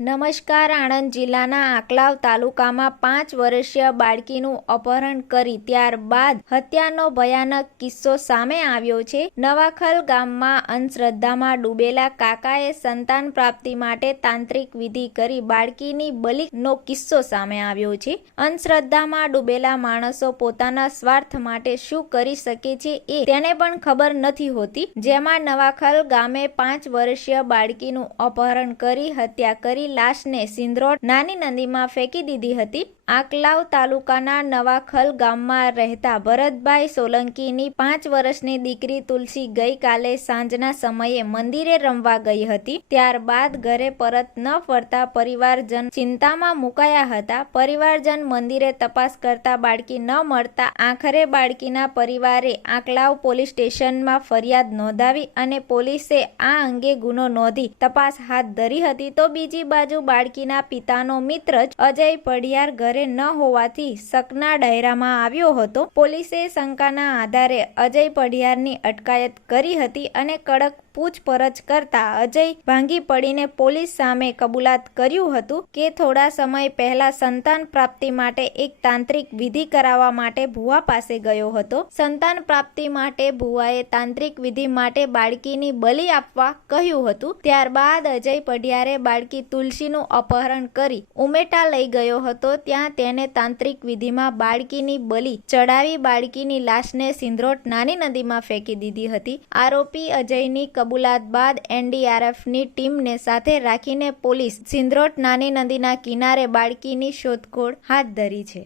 નમસ્કાર. આણંદ જિલ્લાના આંકલાવ તાલુકામાં 5 વર્ષીય બાળકીનું અપહરણ કરી ત્યારબાદ હત્યાનો ભયાનક કિસ્સો સામે આવ્યો છે. નવાખલ ગામમાં અંધશ્રદ્ધામાં ડૂબેલા કાકાએ સંતાન પ્રાપ્તિ માટે તાંત્રિક વિધિ કરી બાળકીની બલિનો કિસ્સો સામે આવ્યો છે. અંધશ્રદ્ધામાં ડૂબેલા માણસો પોતાના સ્વાર્થ માટે શું કરી શકે છે એ તેને પણ ખબર નથી હોતી. જેમાં નવાખલ ગામે 5 વર્ષીય બાળકીનું અપહરણ કરી હત્યા કરી લાશને સિંદરોડ નાની નદીમાં ફેંકી દીધી હતી. આંકલાવ તાલુકાના નવાખલ ગામમાં રહેતા ભરતભાઈ સોલંકીની 5 વર્ષની દીકરી તુલસી ગઈકાલે સાંજના સમયે મંદિરે રમવા ગઈ હતી. ત્યારબાદ ઘરે પરત ન ફરતા પરિવારજન ચિંતામાં મુકાયા હતા. પરિવારજન મંદિરે તપાસ કરતા બાળકી ન મળતા આખરે બાળકીના પરિવારે આંકલાવ પોલીસ સ્ટેશનમાં ફરિયાદ નોંધાવી અને પોલીસે આ અંગે ગુનો નોંધી તપાસ હાથ ધરી હતી. તો બીજી બાજુ બાળકીના પિતાનો મિત્ર જ અજય પઢિયાર ઘરે ન હોવાથી શકના ડાયરામાં આવ્યો હતો. પોલીસે શંકાના આધારે અજય પઢિયારની અટકાયત કરી હતી અને કડક પૂછપરછ કરતા અજય ભાંગી પડીને પોલીસ સામે કબૂલાત કર્યું હતું કે થોડા સમય પહેલા સંતાન પ્રાપ્તિ માટે એક તાંત્રિક વિધિ કરાવવા માટે ભુવા પાસે ગયો હતો. સંતાન પ્રાપ્તિ માટે ભુવાએ તાંત્રિક વિધિ માટે બાળકીની બલિ આપવા કહ્યું હતું. ત્યારબાદ અજય પઢિયારે બાળકી તુલસીનું અપહરણ કરી ઉમેટા લઈ ગયો હતો. ત્યાં તેને તાંત્રિક વિધિમાં બાળકીની બલિ ચડાવી બાળકીની લાશને સિંદરોડ નાની નદીમાં ફેંકી દીધી હતી. આરોપી અજયની કબૂલાત બાદ એનડીઆરએફની ટીમને સાથે રાખીને પોલીસ સિંદરોડ નાની નદીના કિનારે બાળકીની શોધખોળ હાથ ધરી છે.